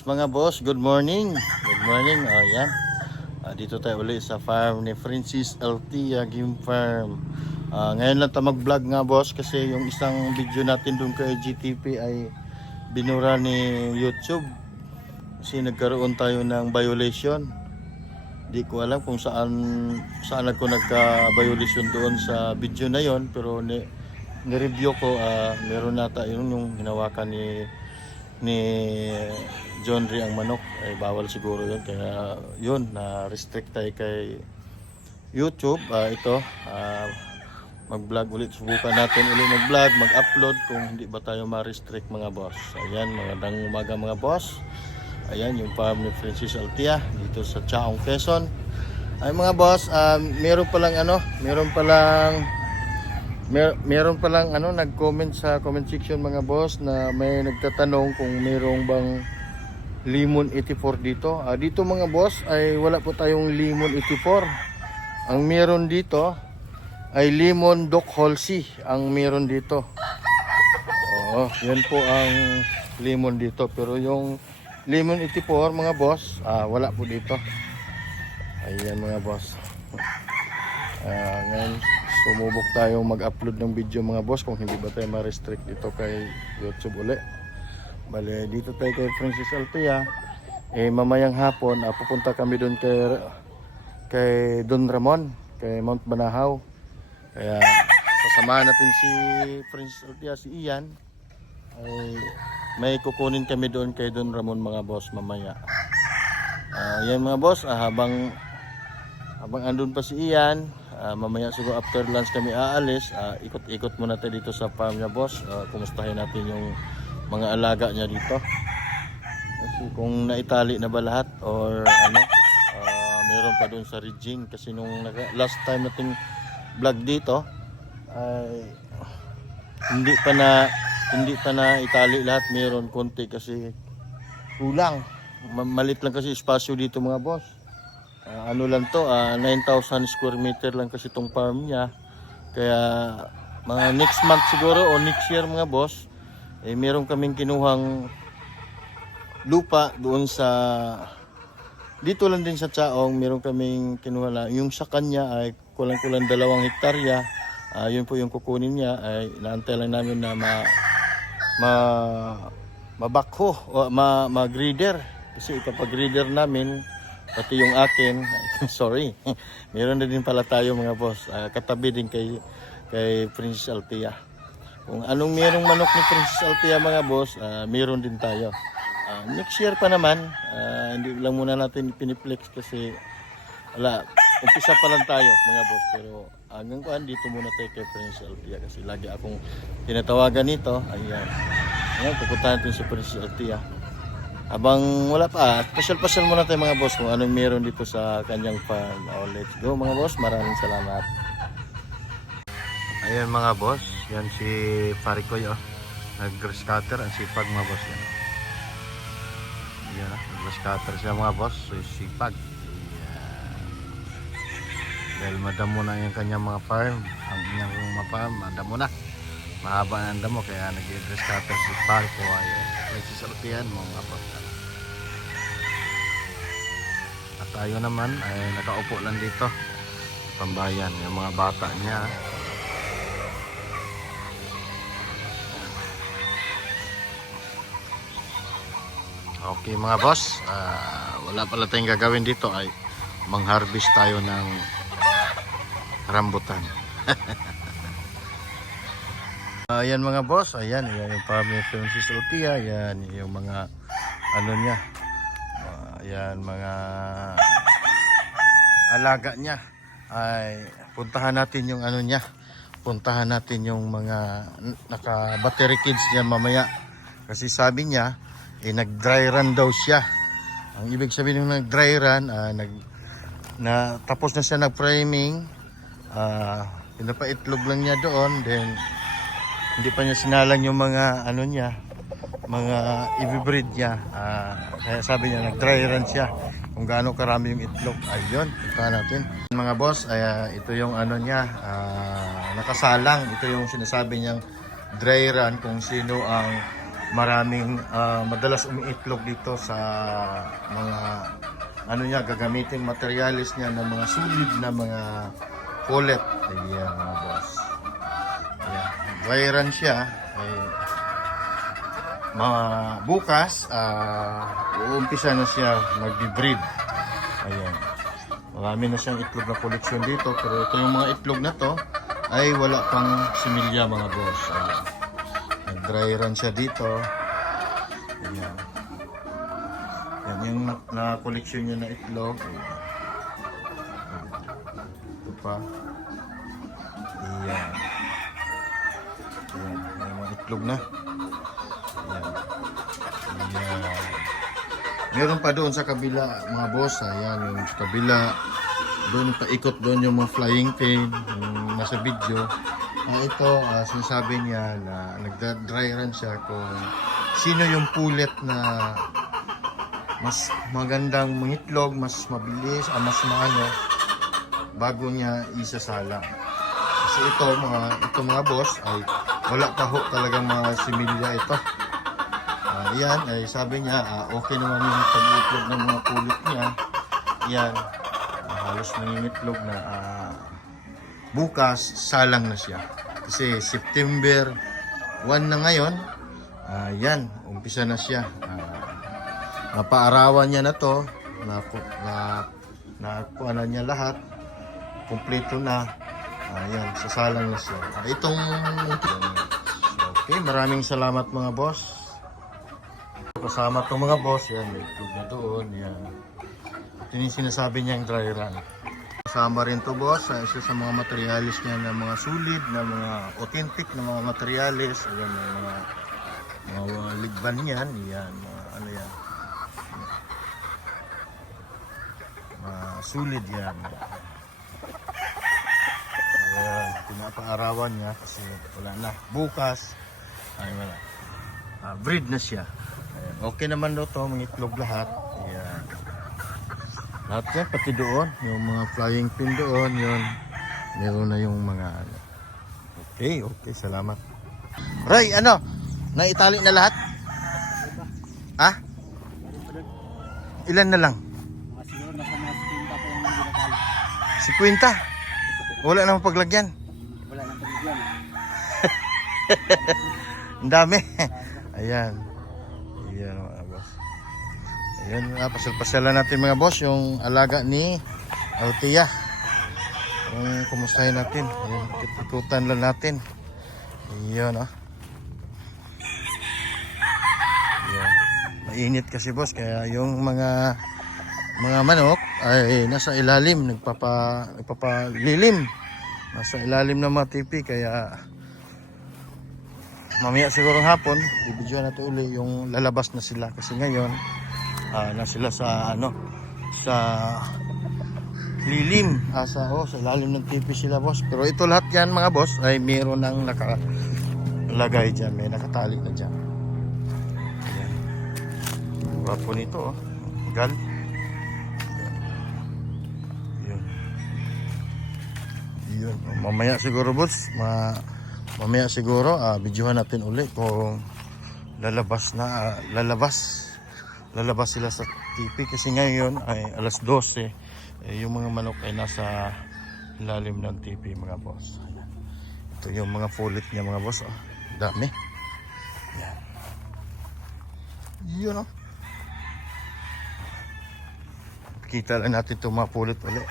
Mga boss, good morning. Good morning. Oh, yan. Dito tayo ulit sa farm ni Francis Altia Game Farm. Ngayon lang tayo mag-vlog nga boss kasi yung isang video natin dun kay GTP ay binura ni YouTube. Kasi nagkaroon tayo ng violation. Di ko alam kung saan ako nagka-violation doon sa video na yon, pero ni-review ko, meron nata yung hinawakan ni John Ray ang manok ay bawal siguro yun, kaya yun na restrict tayo kay YouTube. Mag-vlog ulit, subukan natin ulit mag-vlog, mag-upload kung hindi ba tayo ma-restrict mga boss. Ayan, magandang umaga mga boss. Ayan yung farm ni Francis Altia dito sa Chaong, Quezon. Ay mga boss, meron palang nag-comment sa comment section mga boss na may nagtatanong kung merong bang Lemon 84 dito. Dito mga boss ay wala po tayong Lemon 84. Ang meron dito ay Lemon Doc Halsey ang meron dito. Oo, yan po ang lemon dito, pero yung Lemon 84 mga boss, wala po dito. Ayan mga boss. Ngayon sumubok tayong mag-upload ng video mga boss kung hindi ba tayo ma-restrict dito kay YouTube uli. Bale, dito tayo kay Francis Altia. Mamayang hapon pupunta kami doon kay Don Ramon, kay Mount Banahaw. Kaya sasamahan natin si Francis Altia, si Ian. Ay may kukunin kami doon kay Don Ramon mga boss mamaya. Yan mga boss, habang andun pa si Ian, mamaya siguro after lunch kami aalis. Ikot-ikot muna tayo dito sa farm niya boss. Kumustahin natin yung mga alaga niya dito. Kasi kung naitali na ba lahat or meron pa doon sa rigging. Kasi nung last time nating vlog dito ay hindi pa na itali lahat. Meron konti kasi kulang. Malit lang kasi espasyo dito mga boss. Ano lang to, 9,000 square meter lang kasi itong farm niya. Kaya mga next month siguro o next year mga boss, meron kaming kinuhang lupa doon dito lang din sa Chaong. Meron kaming kinuha lang, yung sa kanya ay kulang-kulang 2 hektarya. Yun po yung kukunin niya. Ay inaantay lang namin na mabakho o ma-greeder. Kasi ipapag-greeder namin pati yung akin. Sorry, meron na din pala tayo mga boss, katabi din kay Princess Altia. Kung anong merong manok ni Princess Altia mga boss, meron din tayo. Next year pa naman, hindi lang muna natin piniplex kasi umpisa pa lang tayo mga boss. Pero hanggang kuan dito muna tayo kay Princess Altia kasi lagi akong tinatawagan nito. Ayan, pupuntahan natin si Princess Altia. Habang wala pa, pasyal-pasyal muna tayo mga boss kung anong meron dito sa kanyang farm. Let's go mga boss, maraming salamat. Ayan mga boss, yan si Parikoy nag-grass cutter, ang sipag mga boss yan. Ayan, nag-grass cutter siya mga boss, so sipag. Ayan. Dahil madamo na yung kanyang mga farm, ang inyong mga farm, madamo na. Mahaba na ang damo, kaya nag-grass cutter si Parikoy. Nagsisalutihan mga boss. At tayo naman ay nakaupo lang dito pambayan, yung mga bata niya. Okay mga boss, wala pala tayong gagawin dito, ay mang-harvest tayo ng rambutan. Ayan mga boss, ayan yung farm ni Francis Altia. Ayan yung mga ano niya, ayan mga alaga niya. Ay puntahan natin yung ano niya, puntahan natin yung mga naka battery kids niya mamaya. Kasi sabi niya nag-dry run daw siya. Ang ibig sabihin ng nag-dry run, tapos na siya nag-priming, pinapaitlog lang niya doon, then hindi pa niya sinalang yung mga ano niya, mga i-breed niya. Kaya sabi niya nag-dry run siya kung gaano karami yung itlog. Ayun, ito natin mga boss. Ito yung ano niya, nakasalang. Ito yung sinasabi niyang dry run, kung sino ang maraming madalas umiitlog dito sa mga ano niya, gagamitin materialis niya ng mga sulit na mga pullet. Ayan mga boss. Ayan. Dry run siya. Ay, mga bukas, uumpisa na siya mag-breed. Ayan. Marami na siyang itlog na koleksyon dito. Pero ito yung mga itlog na to ay wala pang similya mga boss. Ayan. Nag-dry run siya dito. Ayan. Yan yung na-koleksyon niya na itlog. Ito pa. Ayan. Ayan. Yung mga itlog na. Ayan. Ayan. Meron pa doon sa kabila mga boss. Ayan yung kabila. Doon paikot doon yung mga flying pain. Yung nasa video. Ito, sinasabi niya na nag-dry run siya kung sino yung pullet na mas magandang mangitlog, mas mabilis, mas maano bago niya isasala. Kasi ito mga boss ay wala pa ho talagang mga similya ito. Yan ay sabi niya okay naman yung pag-itlog ng mga pullet niya. Yan halos nangingitlog na bukas salang na siya. Kasi September 1 na ngayon. Yan, umpisa na siya. Napaarawan niya na to, nakuha niya lahat, kumpleto na. Ayan, sasalang na siya. Okay, maraming salamat mga boss. Kasama itong mga boss, yan, may itlog na doon, yan. Ito yung sinasabi niyang dry run. Kasama rin to boss, isa sa mga materialis niya na mga sulit, na mga authentic na mga materialis. Ayan, mga ligban yan, yan, ano yan. Sulit yan. Ayan, pinapaarawan niya kasi wala na. Bukas, ay wala. Breed na siya. Ayan, okay naman daw to, mangitlog lahat. Ayan. Lahat yan, pati doon. Yung mga flying pin doon, yun. Meron na yung mga ano. Okay, salamat. Ray, ano? Naitali na lahat? Ha? Ilan na lang? 50? Wala namang paglagyan? Wala namang paglagyan. Ang dami. Ayan. Ayan mga boss. Ayan nga, pasal-pasalan natin mga boss yung alaga ni Althea. Kung kumustahin natin. Ayan, ikutan lang natin. Ayan o. Ayan. Mainit kasi boss, kaya yung mga manok ay nasa ilalim, nagpapalilim. Nasa ilalim ng mga tipi, kaya mamaya siguro hapon, i-video natin uli yung lalabas na sila. Kasi ngayon, na sila sa sa lilim, sa ilalim ng tipi sila boss. Pero ito lahat yan mga boss ay meron ng nakalagay dyan, may nakatali na dyan. Ayan. Wapo nito gal. Yun. Mamaya siguro boss, mamaya siguro videohan natin ulit kung lalabas sila sa TV kasi ngayon ay alas 12 yung mga manok ay nasa ilalim ng TV mga boss. Ayan. Ito yung mga pullet niya mga boss, dami. Yan. Yun kita lang natin itong mga pullet ulit.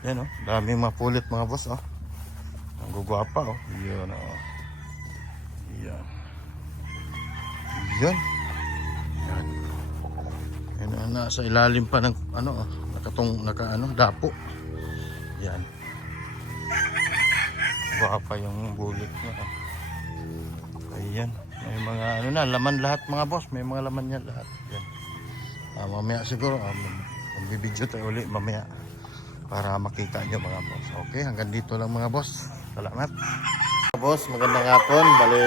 Yan daming mga pullet mga boss ang gugwapa yun yan. Yan. Yan nasa ilalim pa ng dapo. Yan. Gwapa yung bullet niya. Ayan. May mga laman lahat mga boss, may mga laman niya lahat. Yan. Mamaya siguro magbibideo tayo ulit mamaya para makita nyo mga boss. Okay, hanggang dito lang mga boss. Salamat. Boss, magandang hapon. Bali,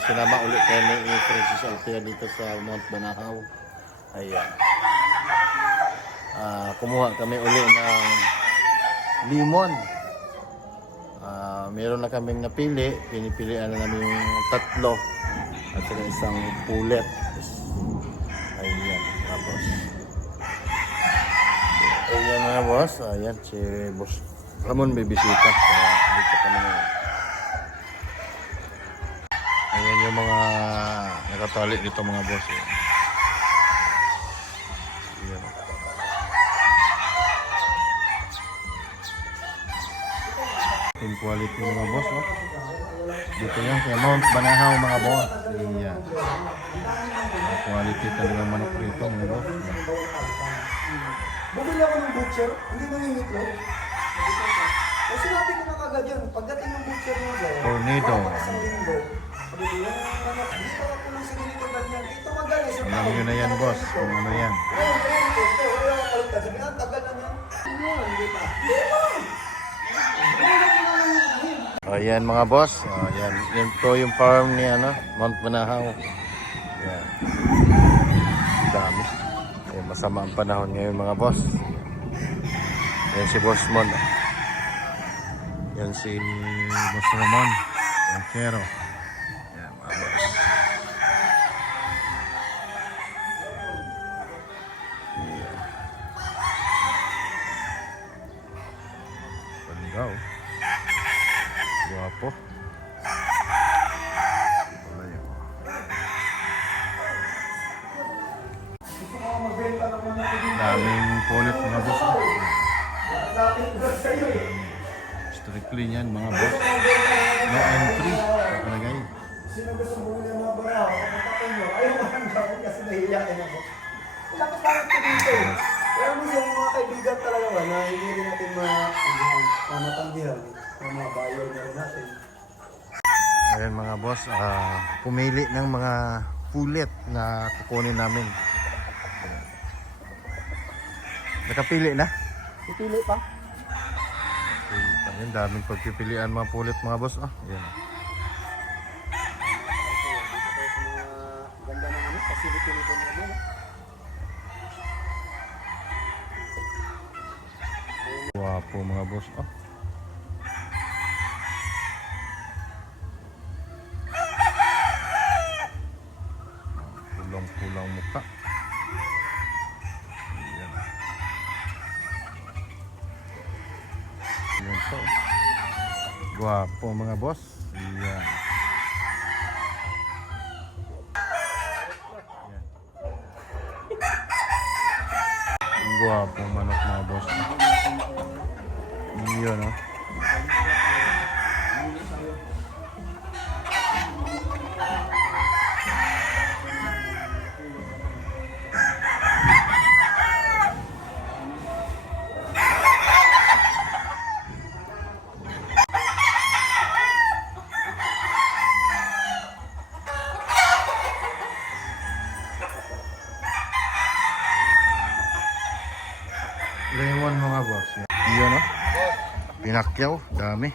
sinama ulit kayo ni Francis Althea dito sa Mount Banahaw. Ayan. Kumuha kami ulit ng limon. Meron na kaming napili. Pinipilian na namin yung tatlo. at saka isang pulet. Ayan, mga boss. Ayan mga boss, ayan si Boss Ramon may bisita. Kaya dito kami ngayon. Ayan yung mga nakatali dito mga boss. Ayan. Team quality mga boss, no? Dito yan kay Mount Banahaw mga boss. Ayan. Quality talagang manok rito mga boss. Bumili ako ng butcher, hindi mo yung itlog. Kasi natin ko na kagad yun. Pagdating ng butcher mo dyan, Tornado. isang linggo. Sabi ko, yung manok, gusto ko po ng sinilito ganyan. Ito magalis. Alam nyo na yan boss, kung ano yan. Ngayon, ito, wala ko kalita. Sabi nga, tagal na yan. Hindi pa. Ayan mga boss, ayan. Yan to yung farm ni ano, Mount Banahaw. Ayan. Dami. Ayan, masama ang panahon ngayon mga boss. Ayan si Boss Mon. Yan si Boss Ramon. Yan Kero. Ayan mga boss. Ayan. Pandaw. Guwapo. Wala yun. Gusto ko magbenta ng mga Daming pulit mga boss. lapit ko sa'yo eh. Strictly yan mga boss. No entry. Nakalagay. Sino gusto bumili ng mga baraho? Kapag nyo, ayaw naman gawin kasi nahihiyain ako. Dapat parang ko dito eh. Pero minsan yung mga kaibigan talaga ba na hindi rin natin matanggihan. Yung mga buyer na rin natin. Ayan mga boss, pumili ng mga pulit na kukunin namin. Nakapili na? Pipili pa? Ayan, daming pagpipilian mga pulit mga boss. Ayan. Dito tayo sa mga ganda ng ano, facility nito naman. Wapo mga boss. Pulang-pulang muka. Ayan. Ayan po. Gwapo mga boss. Ayan. Ayan. Gwapo manok mga boss. Yun, no? Lemon mga boss. Yun, no? Pinakyaw, dami.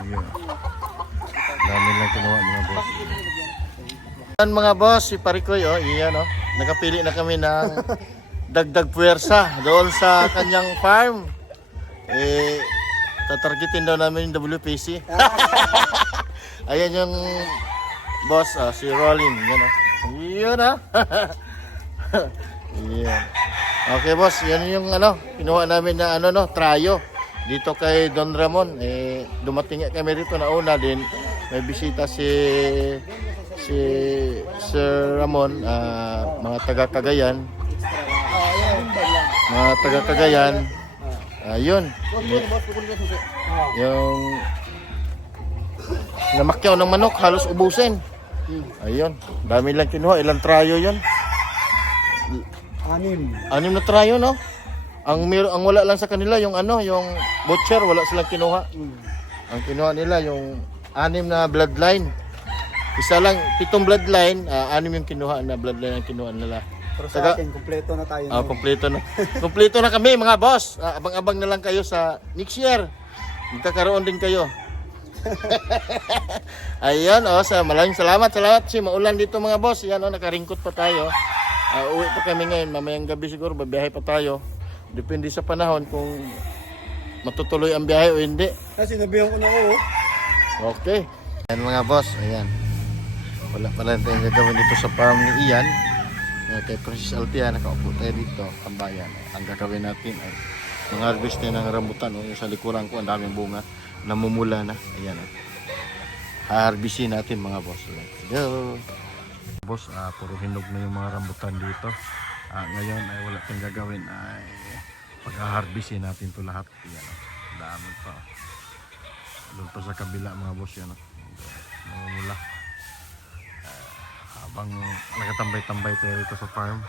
Yun. Dami lang kinuha mga boss. Yan mga boss, si Parikoy, iyan, nakapili na kami ng dagdag puwersa doon sa kanyang farm. Tatargetin daw namin yung WPC. Ayan yung boss, si Rolling, yan yun yan. Okay boss, yan yung kinuha namin na trayo dito kay Don Ramon. Dumating kami rito na una din. May bisita si Sir Ramon, mga taga Cagayan. Mga taga Cagayan. Ayun. Yung namakyaw ng manok, halos ubusin. Ayun, dami lang kinuha. Ilang trayo yun? 6 na trayo, no? Ang wala lang sa kanila yung yung butcher, wala silang kinuha. Ang kinuha nila yung 6 na bloodline. Isa lang, 7 bloodline, 6 yung kinuha na bloodline ang kinuha nila. Pero sa akin, kumpleto na tayo. Kumpleto na. Kumpleto na kami mga boss. Abang-abang na lang kayo sa next year. Magkakaroon din kayo. Ayun, maraming salamat. Si maulan dito mga boss. Yan, nakaringkot pa tayo. Uwi pa kami ngayon. Mamayang gabi siguro, babiyahe pa tayo. Depende sa panahon kung matutuloy ang biyahe o hindi. Sinabihan ko na ako. Okay. Ayan mga boss, ayan. Wala pala tayong gagawin dito sa farm ni Ian. Kay Princess Althea, nakaupo tayo dito, tambayan. Ang gagawin natin ay mag-harvest tayo ng rambutan. Yung sa likuran ko, ang daming bunga. Namumula na. Ayan. Harvestin natin mga boss. Let's go. Boss, puro hinog na yung mga rambutan dito. Ngayon ay wala tayong gagawin ay pag-harvestin natin to lahat. Ayan. Dami pa. Doon pa sa kabila mga boss yan. Namumula. Habang nakatambay-tambay tayo rito sa farm,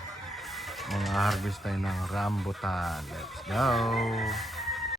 mga harvest tayo ng rambutan. Let's go!